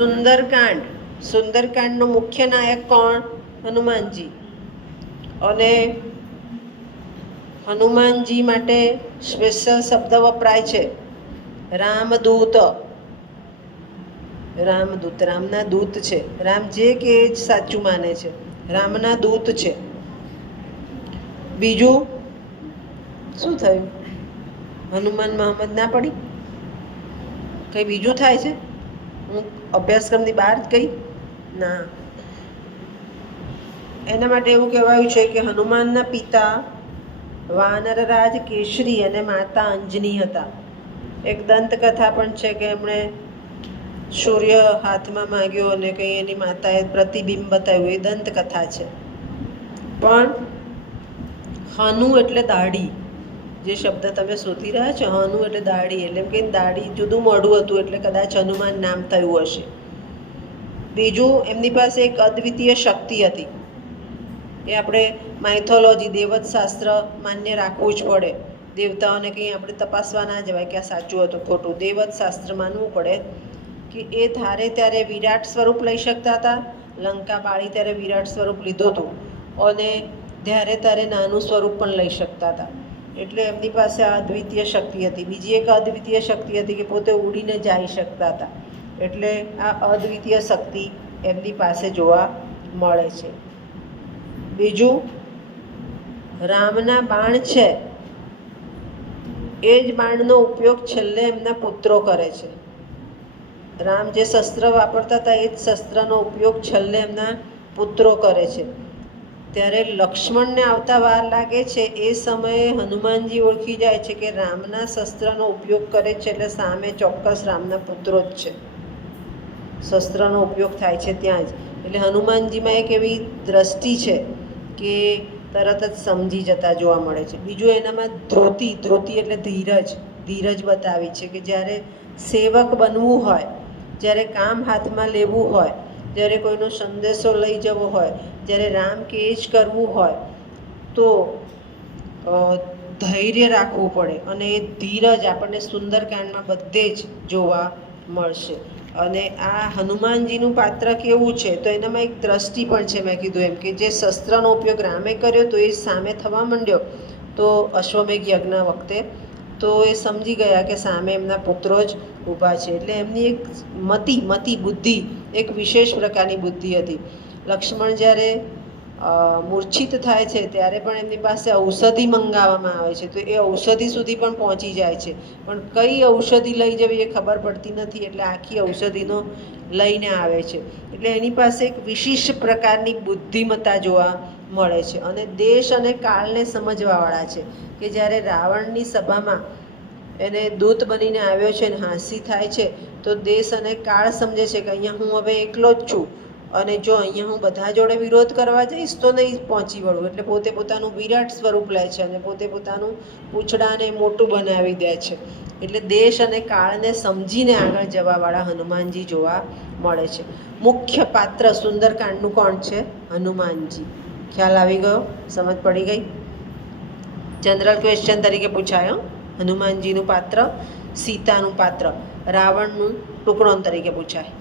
સુંદરકાંડ. સુંદરકાંડનો મુખ્ય નાયક કોણ? હનુમાનજી. અને હનુમાનજી માટે સ્પેશિયલ શબ્દ વપરાય છે રામદૂત. રામદૂત રામના દૂત છે. રામ જે કે એ જ સાચું માને છે. રામના દૂત છે. બીજું શું થયું? હનુમાન મહંમદ ના પડી? કંઈ બીજું થાય છે? હું અભ્યાસક્રમની બહાર જ ગઈ ના. એના માટે એવું કહેવાયું છે કે હનુમાનના પિતા વાનરરાજ કેસરી અને માતા અંજની હતા. એક દંતકથા પણ છે કે એમણે સૂર્ય હાથમાં માગ્યો અને કંઈ એની માતાએ પ્રતિબિંબ બતાવ્યું. એ દંતકથા છે. પણ હનુ એટલે દાઢી. જે શબ્દ તમે શોધી રહ્યા છો, હનુ એટલે દાઢી. એટલે એમ કે દાઢી જુદું મોઢું હતું એટલે કદાચ હનુમાન નામ થયું હશે. બીજું, એમની પાસે એક અદ્વિતીય શક્તિ હતી. એ આપણે માઇથોલોજી દેવતશાસ્ત્ર માન્ય રાખવું જ પડે. દેવતાઓને કંઈ આપણે તપાસવા ના જવાય કે આ સાચું હતું ખોટું. દેવતશાસ્ત્ર માનવું પડે કે એ ધારે ત્યારે વિરાટ સ્વરૂપ લઈ શકતા હતા. લંકા બાળી ત્યારે વિરાટ સ્વરૂપ લીધું હતું અને ત્યારે ત્યારે નાનું સ્વરૂપ પણ લઈ શકતા હતા. એટલે એમની પાસે આ અદ્વિતીય શક્તિ હતી. બીજી એક અદ્વિતીય શક્તિ હતી કે પોતે ઉડીને જઈ શકતા હતા. એટલે આ અદ્વિતીય શક્તિ એમની પાસે જોવા મળે છે. બીજું, રામના બાણ છે એ જ બાણનો ઉપયોગ છેલ્લે એમના પુત્રો કરે છે. રામ જે શસ્ત્ર વાપરતા હતા એ જ શસ્ત્રનો ઉપયોગ છેલ્લે એમના પુત્રો કરે છે. ત્યારે લક્ષ્મણને આવતા વાર લાગે છે. એ સમયે હનુમાનજી ઓળખી જાય છે કે રામના શસ્ત્રનો ઉપયોગ કરે છે એટલે સામે ચોક્કસ રામના પુત્રો જ છે. શસ્ત્રનો ઉપયોગ થાય છે ત્યાં જ. એટલે હનુમાનજીમાં એક એવી દ્રષ્ટિ છે કે તરત જ સમજી જતા જોવા મળે છે. બીજું, એનામાં ધૃતિ એટલે ધીરજ બતાવી છે કે જ્યારે સેવક બનવું હોય, જ્યારે કામ હાથમાં લેવું હોય, જ્યારે કોઈનો સંદેશો લઈ જવો હોય, જ્યારે રામ કે એ જ કરવું હોય તો ધૈર્ય રાખવું પડે. અને એ ધીરજ આપણને સુંદરકાંડમાં બધે જ જોવા મળશે. અને આ હનુમાનજીનું પાત્ર કેવું છે તો એનામાં એક દ્રષ્ટિ પણ છે. મેં કીધું એમ કે જે શસ્ત્રનો ઉપયોગ રામે કર્યો તો એ સામે થવા માંડ્યો તો અશ્વમેઘ યજ્ઞ વખતે તો એ સમજી ગયા કે સામે એમના પુત્રો જ ઊભા છે. એટલે એમની એક મતિ બુદ્ધિ એક વિશેષ પ્રકારની બુદ્ધિ હતી. લક્ષ્મણ જ્યારે મૂર્છિત થાય છે ત્યારે પણ એમની પાસે ઔષધિ મંગાવવામાં આવે છે તો એ ઔષધિ સુધી પણ પહોંચી જાય છે. પણ કઈ ઔષધિ લઈ જવી એ ખબર પડતી નથી એટલે આખી ઔષધિનો લઈને આવે છે. એટલે એની પાસે એક વિશિષ્ટ પ્રકારની બુદ્ધિમત્તા જોવા મળે છે. અને દેશ અને કાળને સમજવાવાળા છે કે જ્યારે રાવણની સભામાં એને દૂત બનીને આવ્યો છે અને હાંસી થાય છે તો દેશ અને કાળ સમજે છે કે અહીંયા હું હવે એકલો જ છું અને જો અહીંયા હું બધા જોડે વિરોધ કરવા જઈશ તો નહીં પહોંચી વળું. એટલે પોતે પોતાનું વિરાટ સ્વરૂપ લે છે અને પોતે પોતાનું પૂંછડાને મોટું બનાવી દે છે. એટલે દેશ અને કાળને સમજીને આગળ જવાવાળા હનુમાનજી જોવા મળે છે. મુખ્ય પાત્ર સુંદરકાંડનું કોણ છે? હનુમાનજી. ખ્યાલ આવી ગયો? સમજ પડી ગઈ? જનરલ ક્વેશ્ચન તરીકે પૂછાયો. હનુમાનજીનું પાત્ર, સીતાનું પાત્ર, રાવણનું ટુકડોન તરીકે પૂછાય.